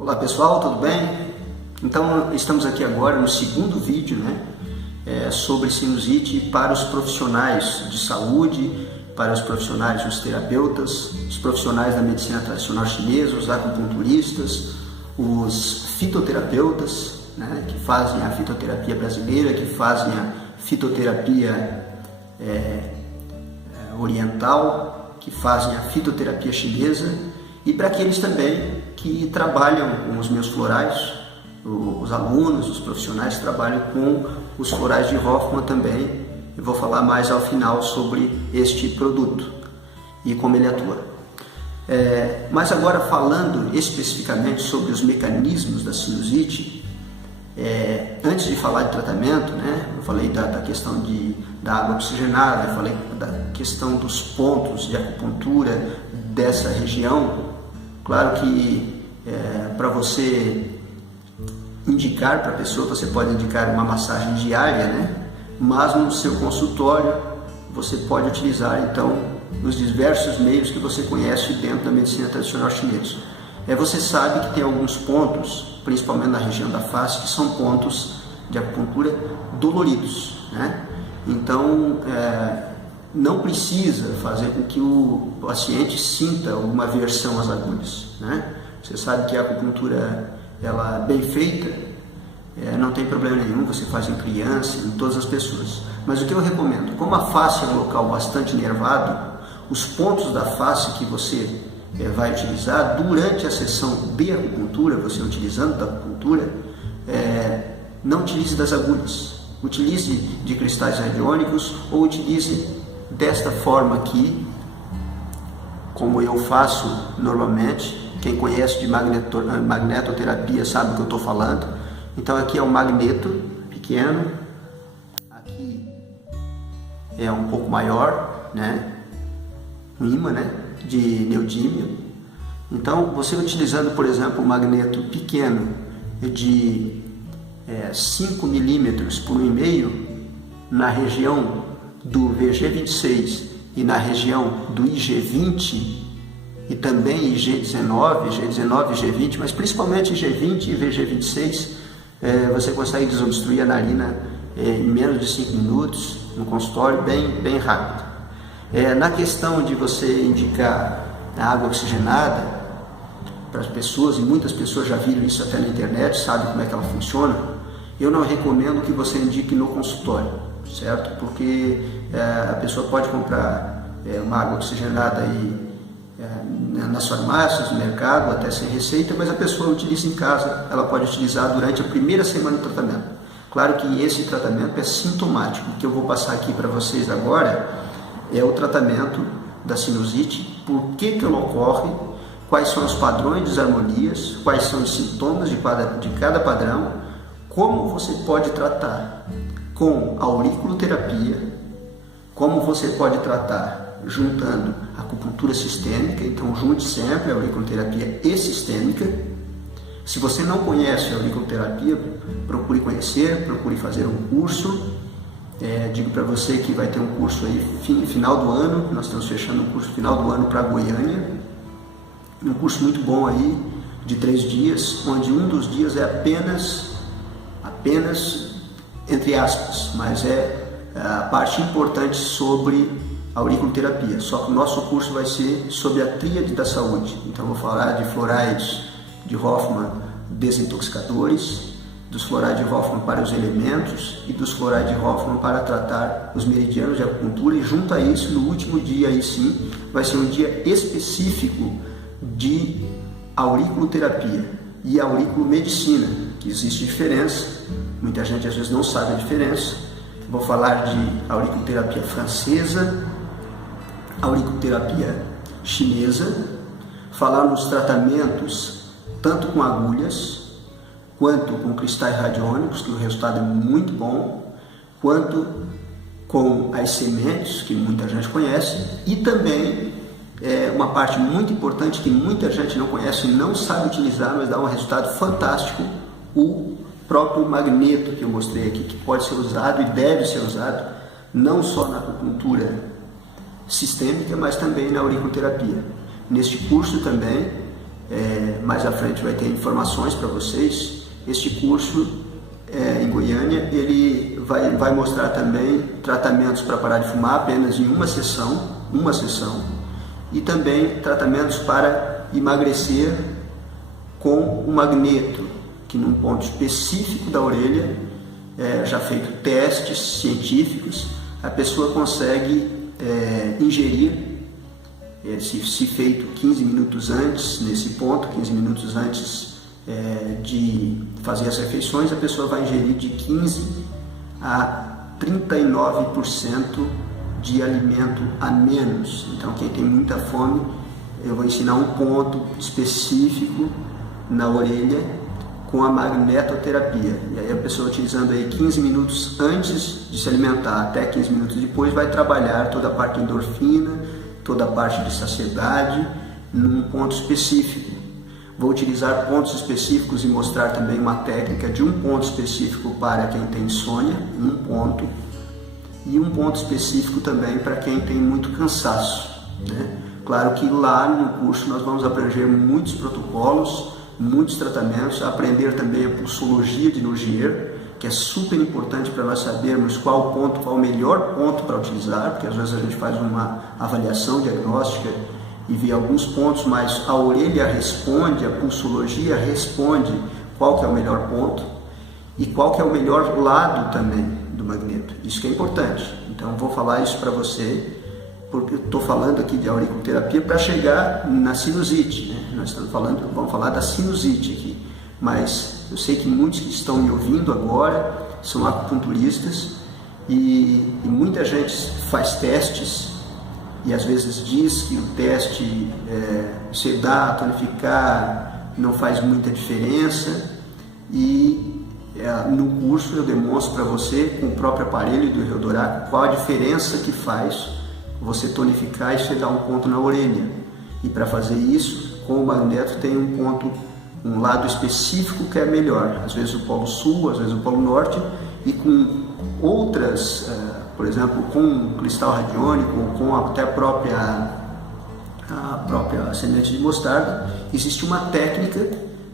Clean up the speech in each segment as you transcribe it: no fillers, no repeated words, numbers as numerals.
Olá pessoal, tudo bem? Então estamos aqui agora no segundo vídeo, sobre sinusite para os profissionais de saúde, para os profissionais, os terapeutas, os profissionais da medicina tradicional chinesa, os acupunturistas, os fitoterapeutas, que fazem a fitoterapia brasileira, que fazem a fitoterapia oriental, que fazem a fitoterapia chinesa, e para aqueles também que trabalham com os meus florais, os alunos, os profissionais que trabalham com os florais de Hoffmann também. Eu vou falar mais ao final sobre este produto e como ele atua. Mas agora falando especificamente sobre os mecanismos da sinusite, antes de falar de tratamento, eu falei da questão da água oxigenada, eu falei da questão dos pontos de acupuntura dessa região. Claro que para você indicar para a pessoa, você pode indicar uma massagem diária, mas no seu consultório você pode utilizar então os diversos meios que você conhece dentro da medicina tradicional chinesa. Você sabe que tem alguns pontos, principalmente na região da face, que são pontos de acupuntura doloridos, Então não precisa fazer com que o paciente sinta alguma aversão às agulhas, Você sabe que a acupuntura, ela bem feita, não tem problema nenhum, você faz em criança, em todas as pessoas. Mas o que eu recomendo, como a face é um local bastante nervado, os pontos da face que você vai utilizar durante a sessão de acupuntura, você utilizando da acupuntura, não utilize das agulhas, utilize de cristais radiônicos ou utilize desta forma aqui, como eu faço normalmente. Quem conhece de magnetoterapia sabe o que eu estou falando. Então aqui é um magneto pequeno, aqui é um pouco maior, um ímã, de neodímio. Então você utilizando, por exemplo, um magneto pequeno de 5 milímetros por 1,5 na região do VG26 e na região do IG20 e também IG19, G19 e G20, mas principalmente IG20 e VG26, você consegue desobstruir a narina em menos de 5 minutos, no consultório, bem rápido. Na questão de você indicar a água oxigenada para as pessoas, e muitas pessoas já viram isso até na internet, sabem como é que ela funciona, eu não recomendo que você indique no consultório, certo? Porque a pessoa pode comprar uma água oxigenada nas farmácias, no mercado, até sem receita, mas a pessoa utiliza em casa, ela pode utilizar durante a primeira semana do tratamento. Claro que esse tratamento é sintomático. O que eu vou passar aqui para vocês agora é o tratamento da sinusite, por que ela ocorre, quais são os padrões de desarmonias, quais são os sintomas de cada padrão, como você pode tratar com auriculoterapia, como você pode tratar juntando acupuntura sistêmica. Então junte sempre a auriculoterapia e sistêmica. Se você não conhece a auriculoterapia, procure conhecer, procure fazer um curso. Digo para você que vai ter um curso aí final do ano, nós estamos fechando um curso final do ano para Goiânia, um curso muito bom aí, de 3 dias, onde um dos dias é apenas entre aspas, mas a parte importante sobre a auriculoterapia. Só que o nosso curso vai ser sobre a tríade da saúde. Então eu vou falar de florais de Hoffmann desintoxicadores, dos florais de Hoffmann para os elementos e dos florais de Hoffmann para tratar os meridianos de acupuntura. E junto a isso, no último dia aí sim, vai ser um dia específico de auriculoterapia e auriculomedicina, que existe diferença. Muita gente às vezes não sabe a diferença. Vou falar de auriculoterapia francesa, auriculoterapia chinesa, falar nos tratamentos tanto com agulhas quanto com cristais radiônicos, que o resultado é muito bom, quanto com as sementes, que muita gente conhece, e também uma parte muito importante que muita gente não conhece e não sabe utilizar, mas dá um resultado fantástico, o próprio magneto que eu mostrei aqui, que pode ser usado e deve ser usado não só na acupuntura sistêmica, mas também na auriculoterapia. Neste curso também mais à frente vai ter informações para vocês. Este curso em Goiânia, ele vai mostrar também tratamentos para parar de fumar apenas em uma sessão, e também tratamentos para emagrecer com o magneto, que num ponto específico da orelha, já feito testes científicos, a pessoa consegue ingerir, se feito 15 minutos antes, nesse ponto, 15 minutos antes de fazer as refeições, a pessoa vai ingerir de 15 a 39% de alimento a menos. Então, quem tem muita fome, eu vou ensinar um ponto específico na orelha com a magnetoterapia. E aí a pessoa, utilizando aí 15 minutos antes de se alimentar até 15 minutos depois, vai trabalhar toda a parte de endorfina, toda a parte de saciedade num ponto específico. Vou utilizar pontos específicos e mostrar também uma técnica de um ponto específico para quem tem insônia, um ponto, e um ponto específico também para quem tem muito cansaço, né? Claro que lá no curso nós vamos abranger muitos protocolos, muitos tratamentos, aprender também a pulsologia de Nogier, que é super importante para nós sabermos qual o melhor ponto para utilizar, porque às vezes a gente faz uma avaliação diagnóstica e vê alguns pontos, mas a orelha responde, a pulsologia responde qual que é o melhor ponto e qual que é o melhor lado também do magneto. Isso que é importante. Então vou falar isso para você, porque eu estou falando aqui de auriculoterapia para chegar na sinusite, né? Nós vamos falar da sinusite aqui, mas eu sei que muitos que estão me ouvindo agora são acupunturistas e muita gente faz testes e às vezes diz que o teste sedar, tonificar não faz muita diferença, e no curso eu demonstro para você com o próprio aparelho do Heliodorac qual a diferença que faz você tonificar e sedar um ponto na orelha. E para fazer isso, com o magneto tem um lado específico que é melhor, às vezes o polo sul, às vezes o polo norte, e com outras, por exemplo, com cristal radiônico, com até a própria semente de mostarda, existe uma técnica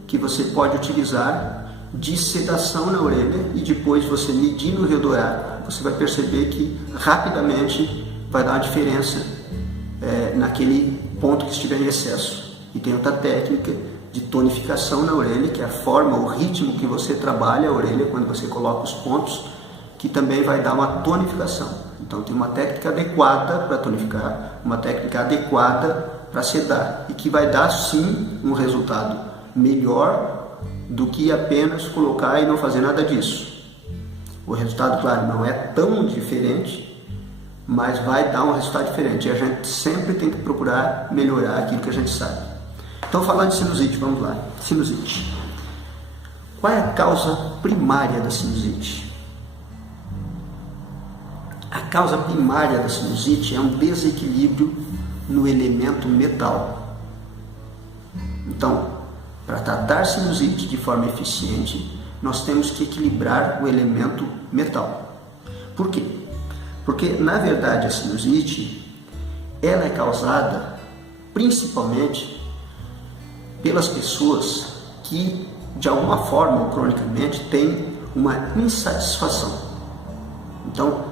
que você pode utilizar de sedação na orelha, e depois você medindo o Heliodorac, você vai perceber que rapidamente vai dar uma diferença naquele ponto que estiver em excesso. E tem outra técnica de tonificação na orelha, que é a forma, o ritmo que você trabalha a orelha quando você coloca os pontos, que também vai dar uma tonificação. Então tem uma técnica adequada para tonificar, uma técnica adequada para sedar, e que vai dar sim um resultado melhor do que apenas colocar e não fazer nada disso. O resultado, claro, não é tão diferente, mas vai dar um resultado diferente, e a gente sempre tem que procurar melhorar aquilo que a gente sabe. Então, falando de sinusite, vamos lá. Sinusite. Qual é a causa primária da sinusite? A causa primária da sinusite é um desequilíbrio no elemento metal. Então, para tratar sinusite de forma eficiente, nós temos que equilibrar o elemento metal. Por quê? Porque, na verdade, a sinusite ela é causada principalmente pelas pessoas que, de alguma forma ou cronicamente, têm uma insatisfação. Então,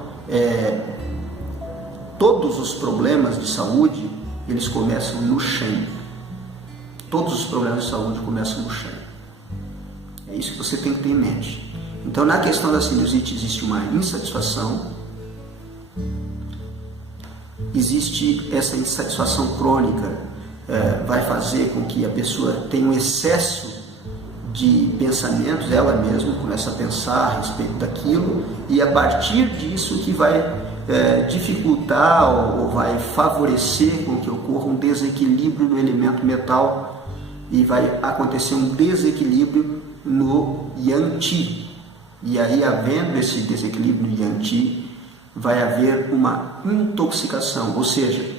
todos os problemas de saúde, eles começam no chão. Todos os problemas de saúde começam no chão. É isso que você tem que ter em mente. Então, na questão da sinusite, existe uma insatisfação. Existe essa insatisfação crônica, vai fazer com que a pessoa tenha um excesso de pensamentos, ela mesma começa a pensar a respeito daquilo, e a partir disso que vai dificultar ou vai favorecer com que ocorra um desequilíbrio no elemento metal, e vai acontecer um desequilíbrio no Yang-Qi. E aí, havendo esse desequilíbrio no Yang-Qi, vai haver uma intoxicação, ou seja,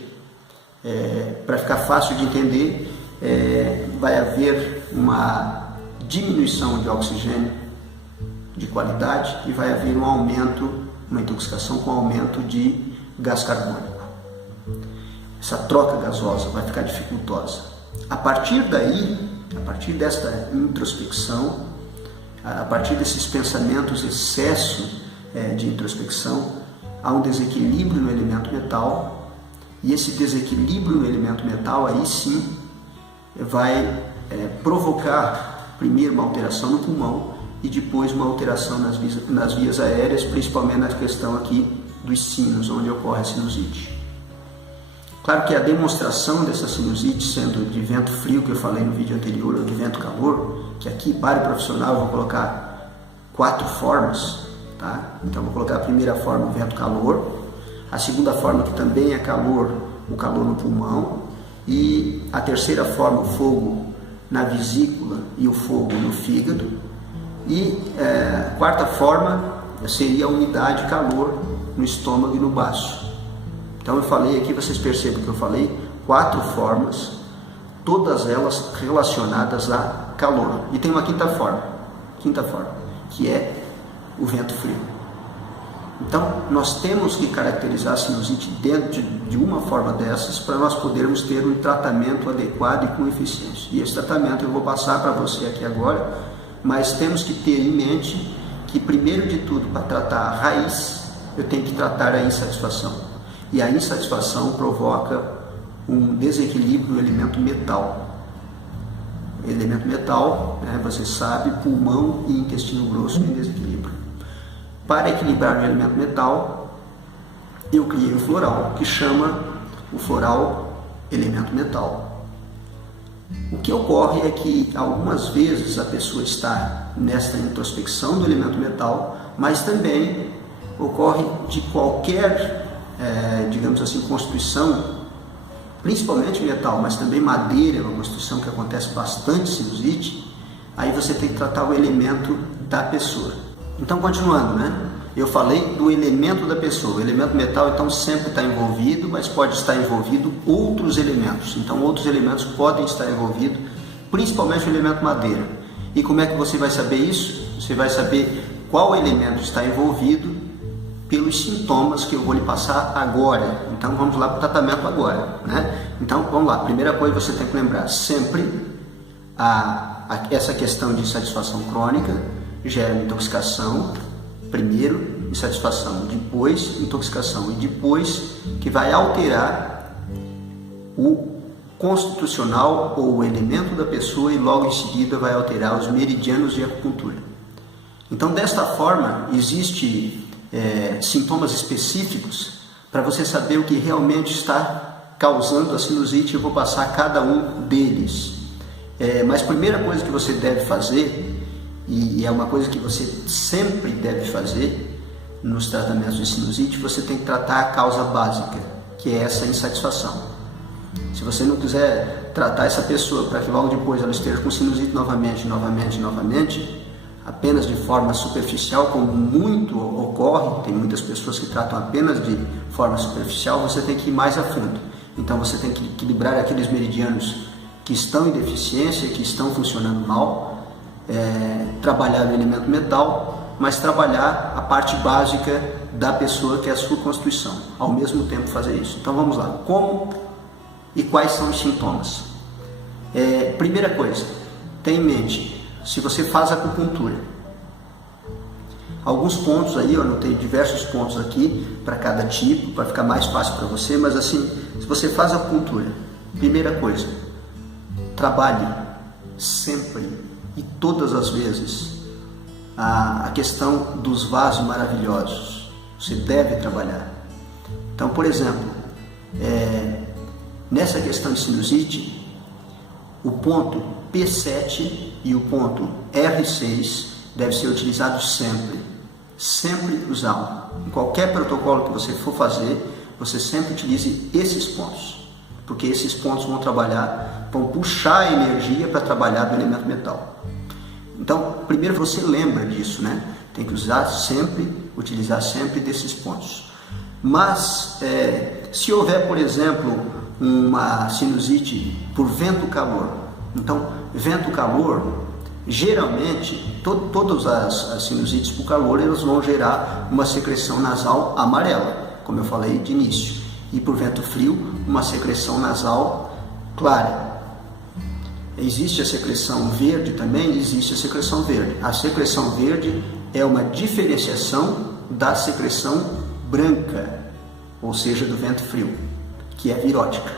para ficar fácil de entender, vai haver uma diminuição de oxigênio de qualidade, e vai haver um aumento, uma intoxicação com aumento de gás carbônico. Essa troca gasosa vai ficar dificultosa. A partir daí, a partir desta introspecção, a partir desses pensamentos, excesso de introspecção, há um desequilíbrio no elemento metal, e esse desequilíbrio no elemento metal aí sim vai provocar primeiro uma alteração no pulmão e depois uma alteração nas vias aéreas, principalmente na questão aqui dos sinos, onde ocorre a sinusite. Claro que a demonstração dessa sinusite, sendo de vento frio, que eu falei no vídeo anterior, ou de vento calor, que aqui para o profissional eu vou colocar 4 formas, tá? Então vou colocar a primeira forma, o vento calor, a segunda forma, que também é calor, o calor no pulmão, e a terceira forma, o fogo na vesícula e o fogo no fígado, e a quarta forma seria a umidade e calor no estômago e no baço. Então eu falei aqui, vocês percebem que eu falei 4 formas, todas elas relacionadas a calor. E tem uma quinta forma, que é o vento frio. Então nós temos que caracterizar a sinusite dentro de uma forma dessas para nós podermos ter um tratamento adequado e com eficiência. E esse tratamento eu vou passar para você aqui agora, mas temos que ter em mente que primeiro de tudo, para tratar a raiz, eu tenho que tratar a insatisfação. E a insatisfação provoca um desequilíbrio no elemento metal. O elemento metal, você sabe, pulmão e intestino grosso em desequilíbrio. Para equilibrar o elemento metal, eu criei um floral que chama o floral elemento metal. O que ocorre é que algumas vezes a pessoa está nesta introspecção do elemento metal, mas também ocorre de qualquer digamos assim, constituição, principalmente metal, mas também madeira, é uma constituição que acontece bastante sinusite. Aí você tem que tratar o elemento da pessoa. Então, continuando, eu falei do elemento da pessoa. O elemento metal, então, sempre está envolvido, mas pode estar envolvido outros elementos. Então, outros elementos podem estar envolvidos, principalmente o elemento madeira. E como é que você vai saber isso? Você vai saber qual elemento está envolvido pelos sintomas que eu vou lhe passar agora. Então vamos lá para o tratamento agora, Então vamos lá, primeira coisa você tem que lembrar, sempre essa questão de insatisfação crônica gera intoxicação, primeiro insatisfação, depois intoxicação, e depois que vai alterar o constitucional ou o elemento da pessoa, e logo em seguida vai alterar os meridianos de acupuntura. Então desta forma existe sintomas específicos para você saber o que realmente está causando a sinusite. Eu vou passar cada um deles, mas a primeira coisa que você deve fazer, e é uma coisa que você sempre deve fazer nos tratamentos de sinusite, você tem que tratar a causa básica, que é essa insatisfação. Se você não quiser tratar essa pessoa para que logo depois ela esteja com sinusite novamente, apenas de forma superficial, como muito ocorre, tem muitas pessoas que tratam apenas de forma superficial, você tem que ir mais a fundo. Então você tem que equilibrar aqueles meridianos que estão em deficiência, que estão funcionando mal, trabalhar o elemento metal, mas trabalhar a parte básica da pessoa, que é a sua constituição, ao mesmo tempo fazer isso. Então vamos lá, como e quais são os sintomas? Primeira coisa, tenha em mente, se você faz acupuntura, alguns pontos aí, eu anotei diversos pontos aqui para cada tipo, para ficar mais fácil para você, mas assim, se você faz acupuntura, primeira coisa, trabalhe sempre e todas as vezes a questão dos vasos maravilhosos. Você deve trabalhar. Então, por exemplo, nessa questão de sinusite, o ponto P7 e o ponto R6 deve ser utilizado sempre usar. Em qualquer protocolo que você for fazer, você sempre utilize esses pontos, porque esses pontos vão puxar a energia para trabalhar do elemento metal. Então, primeiro você lembra disso, Tem que utilizar sempre desses pontos. Mas, se houver, por exemplo, uma sinusite por vento-calor, então, vento-calor, geralmente, todas as sinusites por calor, elas vão gerar uma secreção nasal amarela, como eu falei de início, e por vento frio, uma secreção nasal clara. Existe a secreção verde também? Existe a secreção verde. A secreção verde é uma diferenciação da secreção branca, ou seja, do vento frio, que é virótica.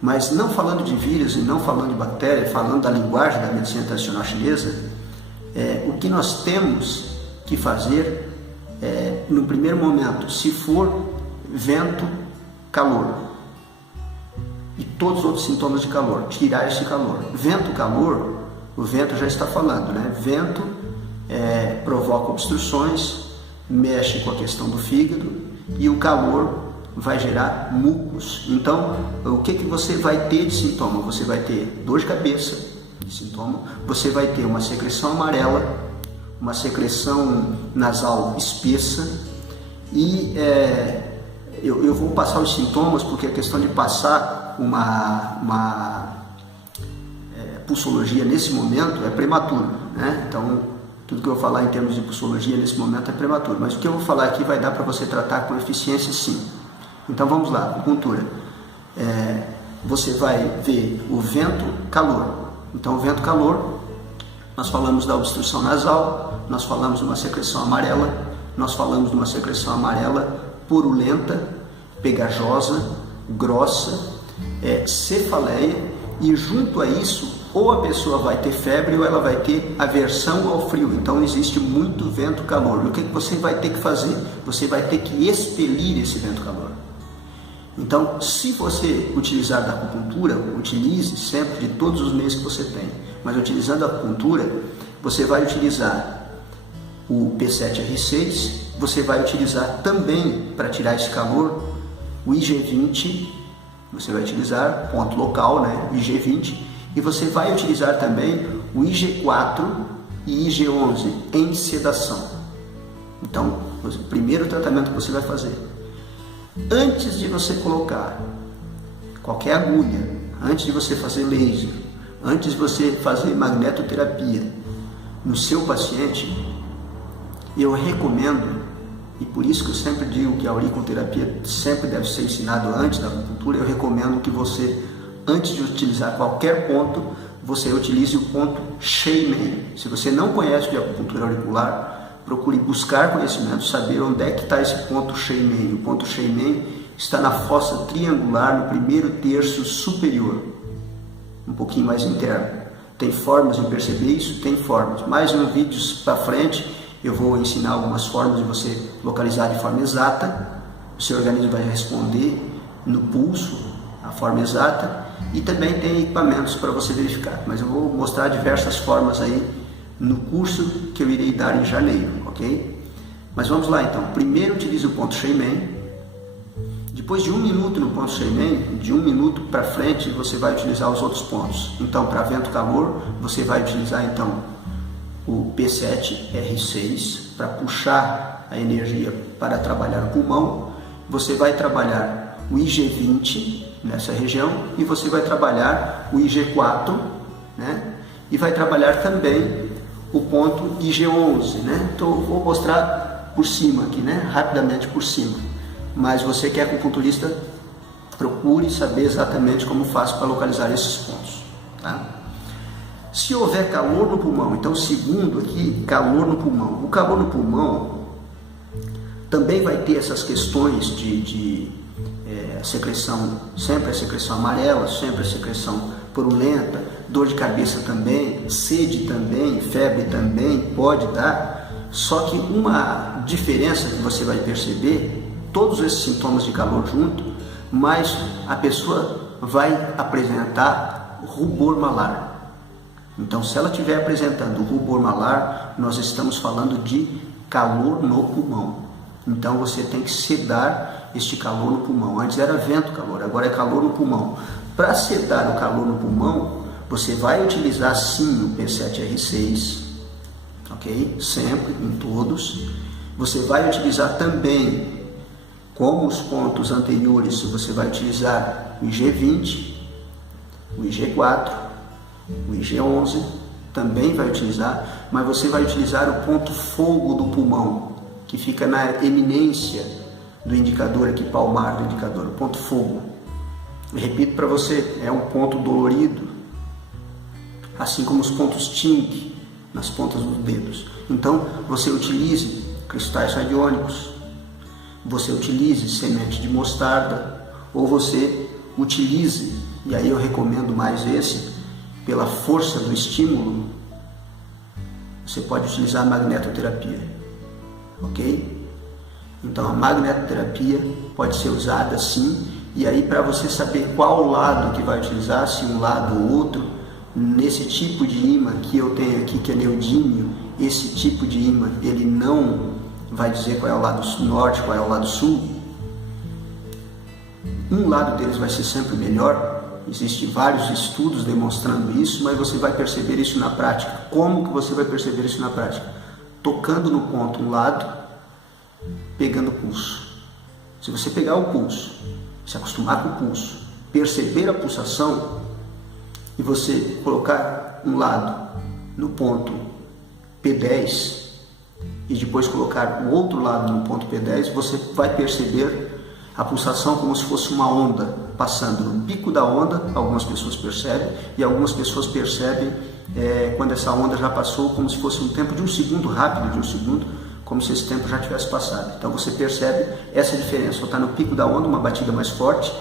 Mas não falando de vírus e não falando de bactéria, falando da linguagem da medicina tradicional chinesa, o que nós temos que fazer no primeiro momento, se for vento, calor, e todos os outros sintomas de calor, tirar esse calor. Vento, calor, o vento já está falando, né? Vento provoca obstruções, mexe com a questão do fígado, e o calor vai gerar mucos. Então, o que você vai ter de sintoma? Você vai ter dor de cabeça, de sintoma, você vai ter uma secreção amarela, uma secreção nasal espessa, e eu vou passar os sintomas, porque a questão de passar uma pulsologia nesse momento é prematuro, né? Então, tudo que eu vou falar em termos de pulsologia nesse momento é prematuro, mas o que eu vou falar aqui vai dar para você tratar com eficiência, sim. Então vamos lá, acupuntura. Você vai ver o vento, calor. Então, o vento, calor, nós falamos da obstrução nasal, nós falamos de uma secreção amarela, nós falamos de uma secreção amarela purulenta, pegajosa, grossa, cefaleia, e junto a isso, ou a pessoa vai ter febre ou ela vai ter aversão ao frio. Então existe muito vento-calor. O que você vai ter que fazer? Você vai ter que expelir esse vento-calor. Então, se você utilizar da acupuntura, utilize sempre de todos os meios que você tem. Mas utilizando a acupuntura, você vai utilizar o P7R6, você vai utilizar também, para tirar esse calor, o IG20, você vai utilizar ponto local, né, o IG20, e você vai utilizar também o IG4 e IG11 em sedação. Então, o primeiro tratamento que você vai fazer, antes de você colocar qualquer agulha, antes de você fazer laser, antes de você fazer magnetoterapia no seu paciente, eu recomendo, e por isso que eu sempre digo que a auriculoterapia sempre deve ser ensinado antes da acupuntura, eu recomendo que você, antes de utilizar qualquer ponto, você utilize o ponto Sheimen. Se você não conhece de acupuntura auricular, procure buscar conhecimento, saber onde é que está esse ponto Sheimen. O ponto Sheimen está na fossa triangular, no primeiro terço superior, um pouquinho mais interno. Tem formas de perceber isso? Tem formas. Mais um vídeo para frente, eu vou ensinar algumas formas de você localizar de forma exata. O seu organismo vai responder no pulso, a forma exata, e também tem equipamentos para você verificar. Mas eu vou mostrar diversas formas aí no curso que eu irei dar em janeiro, ok? Mas vamos lá então. Primeiro utilize o ponto Sheimen. Depois de 1 minuto no ponto Sheimen, de 1 minuto para frente, você vai utilizar os outros pontos. Então, para vento-calor, você vai utilizar então o P7R6 para puxar a energia para trabalhar o pulmão. Você vai trabalhar o IG20 nessa região e você vai trabalhar o IG4, né? E vai trabalhar também o ponto IG11, né? Então eu vou mostrar por cima aqui, né? Rapidamente por cima. Mas você que é acupunturista, procure saber exatamente como faz para localizar esses pontos, tá? Se houver calor no pulmão, então segundo aqui, calor no pulmão. O calor no pulmão também vai ter essas questões de secreção, sempre a secreção amarela, sempre a secreção purulenta, dor de cabeça também, sede também, febre também pode dar. Só que uma diferença que você vai perceber, todos esses sintomas de calor junto, mas a pessoa vai apresentar rubor malar. Então, se ela estiver apresentando rubor malar, nós estamos falando de calor no pulmão. Então, você tem que sedar este calor no pulmão. Antes era vento-calor, agora é calor no pulmão. Para sedar o calor no pulmão, você vai utilizar sim o P7R6, ok? Sempre, em todos. Você vai utilizar também, como os pontos anteriores, você vai utilizar o IG20, o IG4, o IG11 também vai utilizar, mas você vai utilizar o ponto fogo do pulmão, que fica na eminência do indicador aqui, palmar do indicador, o ponto fogo. Eu repito para você, é um ponto dolorido, assim como os pontos Ting nas pontas dos dedos. Então, você utilize cristais radiônicos, você utilize semente de mostarda, ou você utilize, e aí eu recomendo mais esse, pela força do estímulo, você pode utilizar a magnetoterapia, ok? Então a magnetoterapia pode ser usada sim, e aí para você saber qual lado que vai utilizar, se um lado ou outro, nesse tipo de ímã que eu tenho aqui, que é neodímio, esse tipo de ímã, ele não vai dizer qual é o lado norte, qual é o lado sul. Um lado deles vai ser sempre melhor. Existem vários estudos demonstrando isso, mas você vai perceber isso na prática. Como que você vai perceber isso na prática? Tocando no ponto um lado, pegando o pulso. Se você pegar o pulso, se acostumar com o pulso, perceber a pulsação e você colocar um lado no ponto P10 e depois colocar o outro lado no ponto P10, você vai perceber a pulsação como se fosse uma onda passando no pico da onda. Algumas pessoas percebem e algumas pessoas percebem quando essa onda já passou, como se fosse um tempo de um segundo, rápido de um segundo, como se esse tempo já tivesse passado. Então você percebe essa diferença, ou está no pico da onda, uma batida mais forte,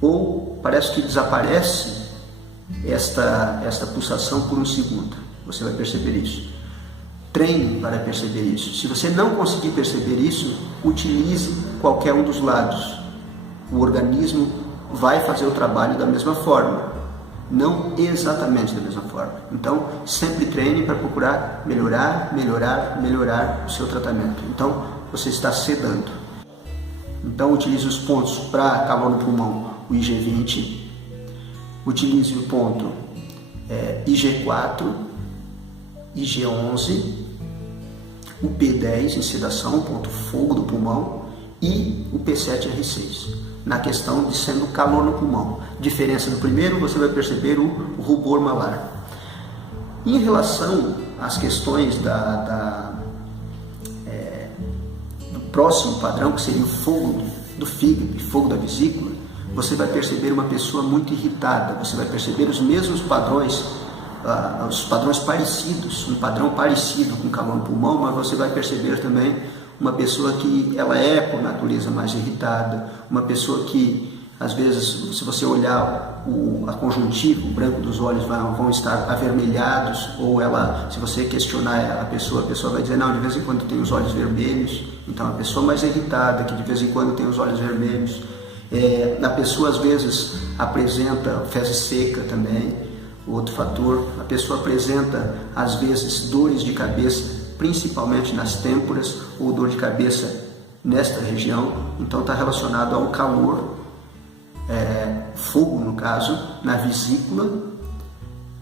ou parece que desaparece esta pulsação por um segundo. Você vai perceber isso. Treine para perceber isso. Se você não conseguir perceber isso, utilize qualquer um dos lados. O organismo vai fazer o trabalho da mesma forma, não exatamente da mesma forma. Então, sempre treine para procurar melhorar o seu tratamento. Então, você está sedando. Então, utilize os pontos para calor no pulmão, o IG20, utilize o ponto IG4, IG11, o P10 em sedação, ponto fogo do pulmão, e o P7R6, na questão de sendo calor no pulmão. Diferença do primeiro, você vai perceber o rubor malar. Em relação às questões do próximo padrão, que seria o fogo do fígado e fogo da vesícula, você vai perceber uma pessoa muito irritada, você vai perceber os mesmos padrões, os padrões parecidos, um padrão parecido com calor no pulmão, mas você vai perceber também uma pessoa que ela é por natureza mais irritada, uma pessoa que às vezes, se você olhar a conjuntiva, o branco dos olhos vão estar avermelhados, ou se você questionar a pessoa vai dizer, não, de vez em quando tem os olhos vermelhos. Então a pessoa mais irritada, que de vez em quando tem os olhos vermelhos, a pessoa às vezes apresenta fezes seca também. Outro fator, a pessoa apresenta às vezes dores de cabeça, principalmente nas têmporas, ou dor de cabeça nesta região. Então está relacionado ao calor, fogo no caso, na vesícula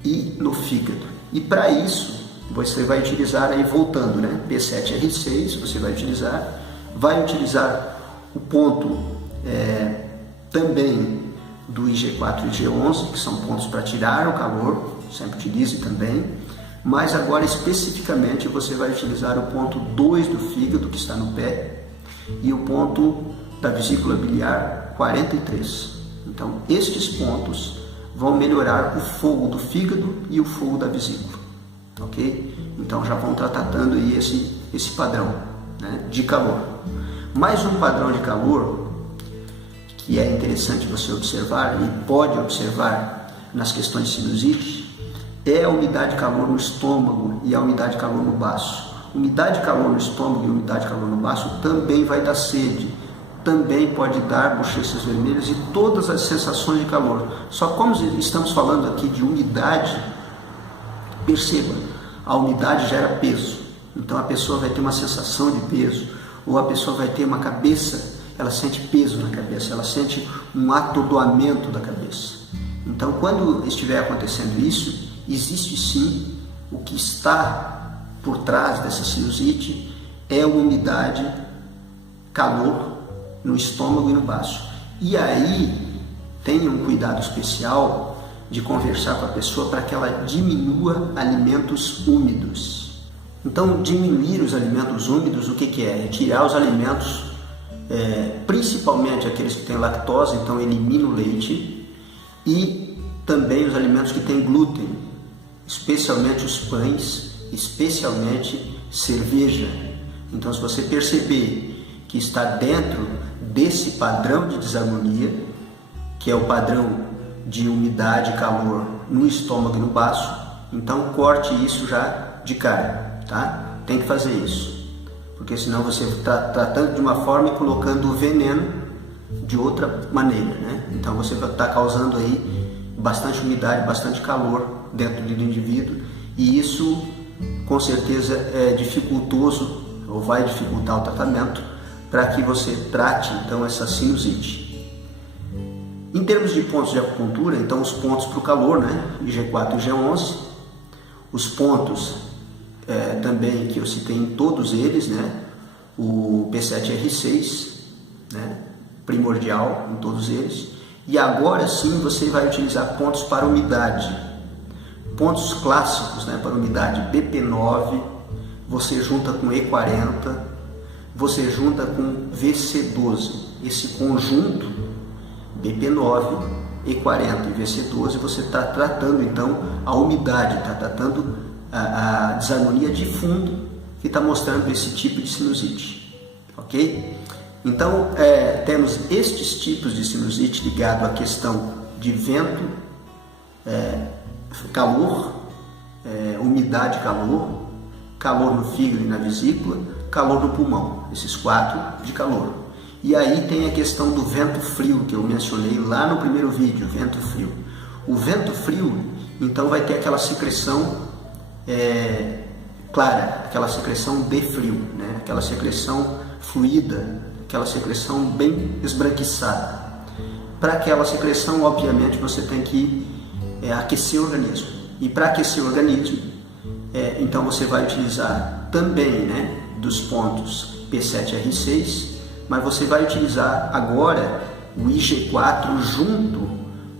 e no fígado. E para isso você vai utilizar, aí voltando, P7R6, você vai utilizar o ponto também do IG4 e IG11, que são pontos para tirar o calor, sempre utilize também, mas agora especificamente você vai utilizar o ponto 2 do fígado, que está no pé, e o ponto da vesícula biliar 43. Então estes pontos vão melhorar o fogo do fígado e o fogo da vesícula, ok? Então já vão estar tratando aí esse padrão, de calor. Mais um padrão de calor que é interessante você observar e pode observar nas questões de sinusite é a umidade de calor no estômago e a umidade de calor no baço. Umidade de calor no estômago e umidade de calor no baço também vai dar sede, também pode dar bochechas vermelhas e todas as sensações de calor. Só como estamos falando aqui de umidade, perceba, a umidade gera peso. Então a pessoa vai ter uma sensação de peso, ou a pessoa vai ter uma cabeça, ela sente peso na cabeça, ela sente um atordoamento da cabeça. Então, quando estiver acontecendo isso, existe sim o que está por trás dessa sinusite, é uma umidade, calor no estômago e no baço. E aí, tenha um cuidado especial de conversar com a pessoa para que ela diminua alimentos úmidos. Então, diminuir os alimentos úmidos, o que é? Retirar os alimentos, principalmente aqueles que têm lactose, então elimina o leite, e também os alimentos que têm glúten, especialmente os pães, especialmente cerveja. Então, se você perceber que está dentro desse padrão de desarmonia, que é o padrão de umidade e calor no estômago e no baço, então corte isso já de cara, tá? Tem que fazer isso, porque senão você está tratando de uma forma e colocando o veneno de outra maneira, né? Então você vai estar causando aí bastante umidade, bastante calor dentro do indivíduo, e isso com certeza é dificultoso, ou vai dificultar o tratamento, para que você trate então essa sinusite. Em termos de pontos de acupuntura, então os pontos para o calor, né? IG4 e IG11, os pontos também que eu citei em todos eles, né? O P7R6, né? Primordial em todos eles. E agora sim você vai utilizar pontos para umidade, pontos clássicos, né? Para umidade BP9, você junta com E40, você junta com VC12, esse conjunto BP9, E40 e VC12, você está tratando então a umidade, está tratando a desarmonia de fundo que está mostrando esse tipo de sinusite, ok? Então temos estes tipos de sinusite ligado à questão de vento, calor, umidade, calor no fígado e na vesícula, calor no pulmão, esses 4 de calor. E aí tem a questão do vento frio, que eu mencionei lá no primeiro vídeo, vento frio. O vento frio, então, vai ter aquela secreção clara, aquela secreção de frio, né? Aquela secreção fluida, aquela secreção bem esbranquiçada. Para aquela secreção, obviamente, você tem que aquecer o organismo. E para aquecer o organismo, então você vai utilizar também, né, dos pontos P7R6, mas você vai utilizar agora o IG4 junto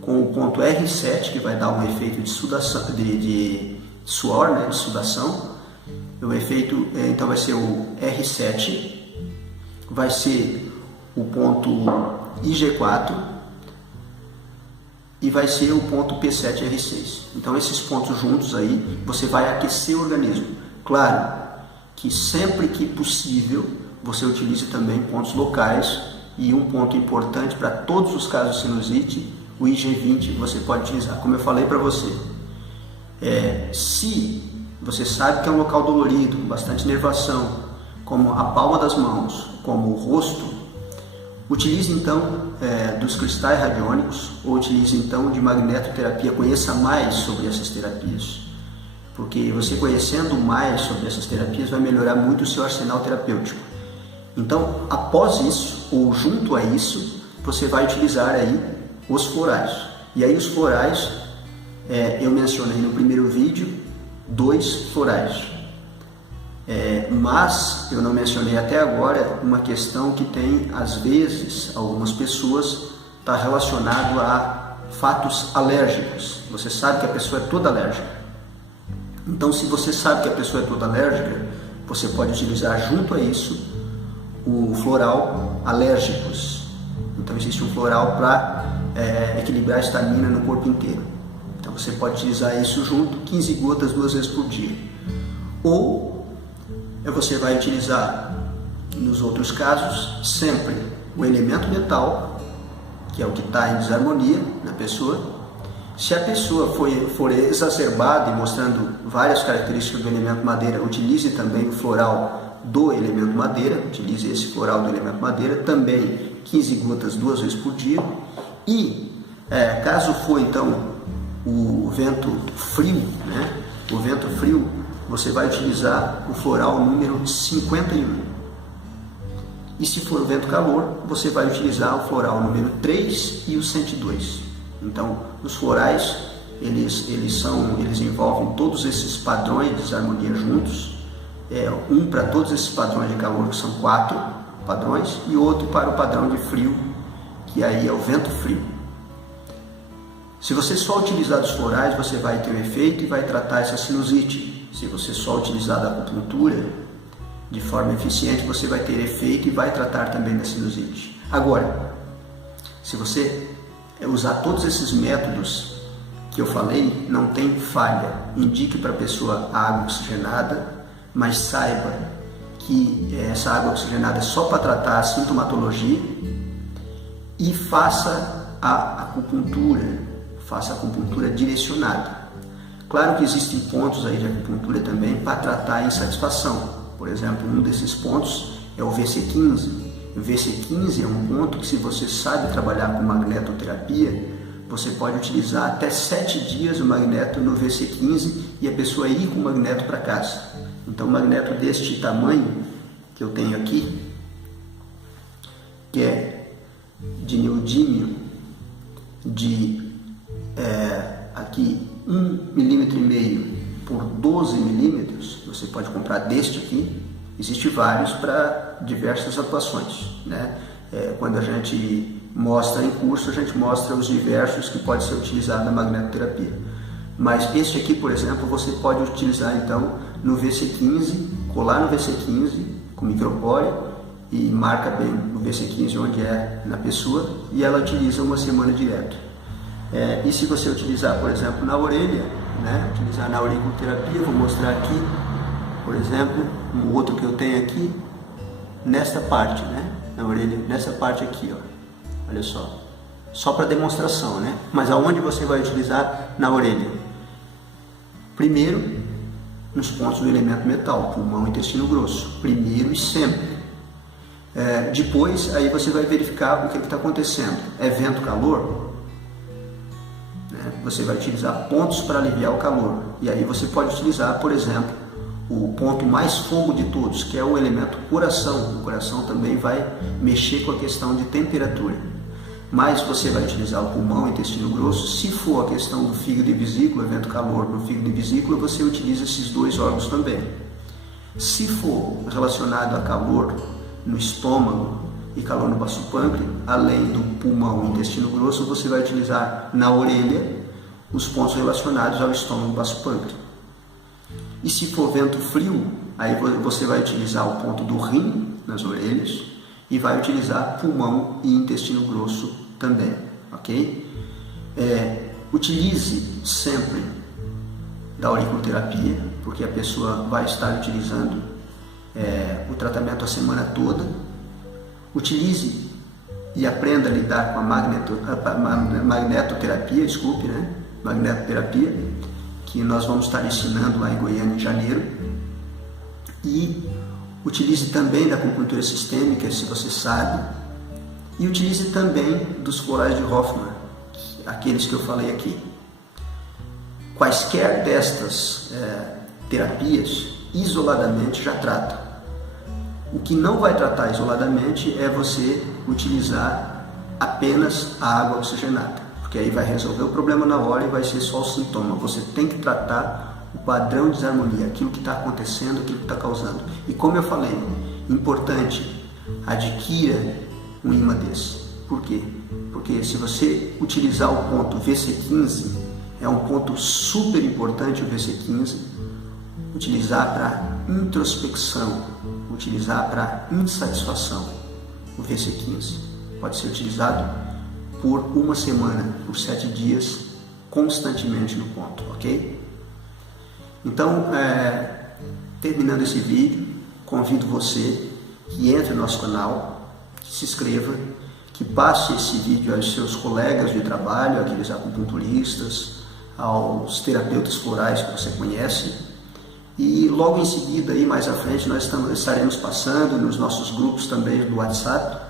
com o ponto R7, que vai dar um efeito de sudação, de suor, né, de sudação. O efeito, então, vai ser o R7, vai ser o ponto IG4 e vai ser o ponto P7R6. Então, esses pontos juntos aí, você vai aquecer o organismo. Claro que sempre que possível, você utilize também pontos locais, e um ponto importante para todos os casos de sinusite, o IG20 você pode utilizar. Como eu falei para você, se você sabe que é um local dolorido, com bastante nervação, como a palma das mãos, como o rosto, utilize então dos cristais radiônicos, ou utilize então de magnetoterapia. Conheça mais sobre essas terapias, porque você conhecendo mais sobre essas terapias vai melhorar muito o seu arsenal terapêutico. Então, após isso, ou junto a isso, você vai utilizar aí os florais. E aí os florais, eu mencionei no primeiro vídeo, 2 florais. Mas eu não mencionei até agora uma questão que tem, às vezes, algumas pessoas, está relacionado a fatos alérgicos. Você sabe que a pessoa é toda alérgica. Então, se você sabe que a pessoa é toda alérgica, você pode utilizar junto a isso o floral alérgicos. Então, existe um floral para equilibrar a estamina no corpo inteiro. Então, você pode utilizar isso junto, 15 gotas 2 vezes por dia. Ou você vai utilizar, nos outros casos, sempre o elemento metal, que é o que está em desarmonia na pessoa. Se a pessoa for exacerbada e mostrando várias características do elemento madeira, utilize também o floral do elemento madeira, utilize esse floral do elemento madeira, também 15 gotas 2 vezes por dia. E caso for então o vento frio, né? O vento frio, você vai utilizar o floral número 51. E se for o vento calor, você vai utilizar o floral número 3 e o 102. Então, os florais, eles envolvem todos esses padrões de desarmonia juntos. Um para todos esses padrões de calor, que são 4 padrões, e outro para o padrão de frio, que aí é o vento frio. Se você só utilizar os florais, você vai ter um efeito e vai tratar essa sinusite. Se você só utilizar a acupuntura de forma eficiente, você vai ter efeito e vai tratar também da sinusite. Agora, se você usar todos esses métodos que eu falei não tem falha. Indique para a pessoa a água oxigenada, mas saiba que essa água oxigenada é só para tratar a sintomatologia, e faça a acupuntura direcionada. Claro que existem pontos aí de acupuntura também para tratar a insatisfação. Por exemplo, um desses pontos é o VC15. O VC15 é um ponto que, se você sabe trabalhar com magnetoterapia, você pode utilizar até 7 dias o magneto no VC15 e a pessoa ir com o magneto para casa. Então, um magneto deste tamanho que eu tenho aqui, que é de neodímio, de aqui 1,5 mm por 12 mm, você pode comprar deste aqui. Existem vários para diversas atuações, né? Quando a gente mostra em curso, a gente mostra os diversos que pode ser utilizado na magnetoterapia. Mas este aqui, por exemplo, você pode utilizar então no VC15, colar no VC15 com micropore e marca bem o VC15 onde é na pessoa, e ela utiliza uma semana direto. E se você utilizar, por exemplo, na orelha, né? Utilizar na auriculoterapia, vou mostrar aqui, por exemplo, um outro que eu tenho aqui, nesta parte, né? Na orelha, nessa parte aqui, ó. Olha só para demonstração, né? Mas aonde você vai utilizar na orelha? Primeiro, nos pontos do elemento metal, pulmão e intestino grosso. Primeiro e sempre. Depois, aí você vai verificar o que está acontecendo. É vento-calor? Você vai utilizar pontos para aliviar o calor. E aí você pode utilizar, por exemplo, o ponto mais fogo de todos, que é o elemento coração. O coração também vai mexer com a questão de temperatura. Mas você vai utilizar o pulmão e intestino grosso. Se for a questão do fígado e vesícula, evento calor no fígado e vesícula, você utiliza esses dois órgãos também. Se for relacionado a calor no estômago e calor no baço pâncreas, além do pulmão e intestino grosso, você vai utilizar na orelha os pontos relacionados ao estômago e baço pâncreas. E se for vento frio, aí você vai utilizar o ponto do rim nas orelhas e vai utilizar pulmão e intestino grosso também, ok? Utilize sempre da auriculoterapia, porque a pessoa vai estar utilizando o tratamento a semana toda. Utilize e aprenda a lidar com a magnetoterapia, magnetoterapia, que nós vamos estar ensinando lá em Goiânia em janeiro. E utilize também da acupuntura sistêmica, se você sabe, e utilize também dos florais de Hoffmann, aqueles que eu falei aqui. Quaisquer destas terapias isoladamente já tratam. O que não vai tratar isoladamente é você utilizar apenas a água oxigenada, porque aí vai resolver o problema na hora e vai ser só o sintoma. Você tem que tratar o padrão de desarmonia, aquilo que está acontecendo, aquilo que está causando. E como eu falei, importante, adquira um imã desse. Por quê? Porque se você utilizar o ponto VC15, é um ponto super importante o VC15, utilizar para introspecção, utilizar para insatisfação. O VC15 pode ser utilizado por uma semana, por 7 dias, constantemente no ponto, ok? Então, terminando esse vídeo, convido você que entre no nosso canal, que se inscreva, que passe esse vídeo aos seus colegas de trabalho, aqueles acupunturistas, aos terapeutas florais que você conhece. E logo em seguida, aí mais à frente, nós estaremos passando nos nossos grupos também do WhatsApp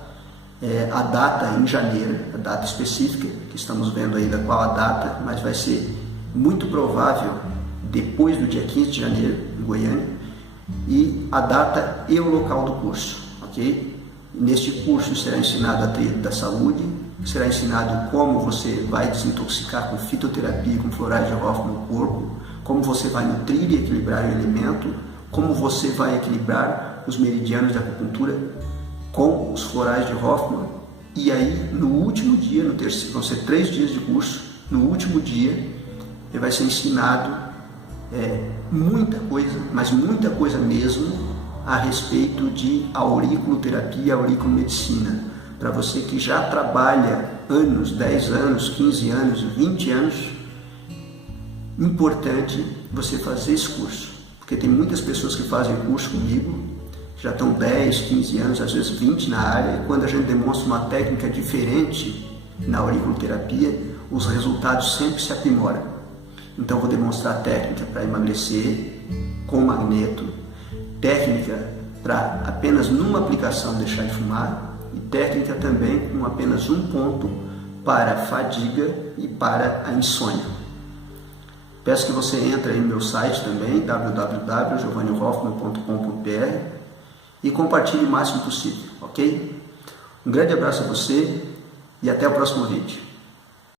a data em janeiro, a data específica, que estamos vendo ainda qual a data, mas vai ser muito provável depois do dia 15 de janeiro, em Goiânia, e a data e o local do curso, ok? Neste curso será ensinado a tríade da saúde, será ensinado como você vai desintoxicar com fitoterapia, com florais de Hoffmann no corpo, como você vai nutrir e equilibrar o elemento, como você vai equilibrar os meridianos da acupuntura com os florais de Hoffmann. E aí, no último dia, no terceiro, vão ser 3 dias de curso, no último dia vai ser ensinado muita coisa, mas muita coisa mesmo, a respeito de auriculoterapia e auriculomedicina. Para você que já trabalha anos, 10 anos, 15 anos, 20 anos, importante você fazer esse curso, porque tem muitas pessoas que fazem curso comigo, já estão 10, 15 anos, às vezes 20 na área, e quando a gente demonstra uma técnica diferente na auriculoterapia, os resultados sempre se aprimoram. Então vou demonstrar técnica para emagrecer com magneto, técnica para apenas numa aplicação deixar de fumar e técnica também com apenas um ponto para a fadiga e para a insônia. Peço que você entre aí no meu site também, www.giovannihoffman.com.br, e compartilhe o máximo possível, ok? Um grande abraço a você e até o próximo vídeo.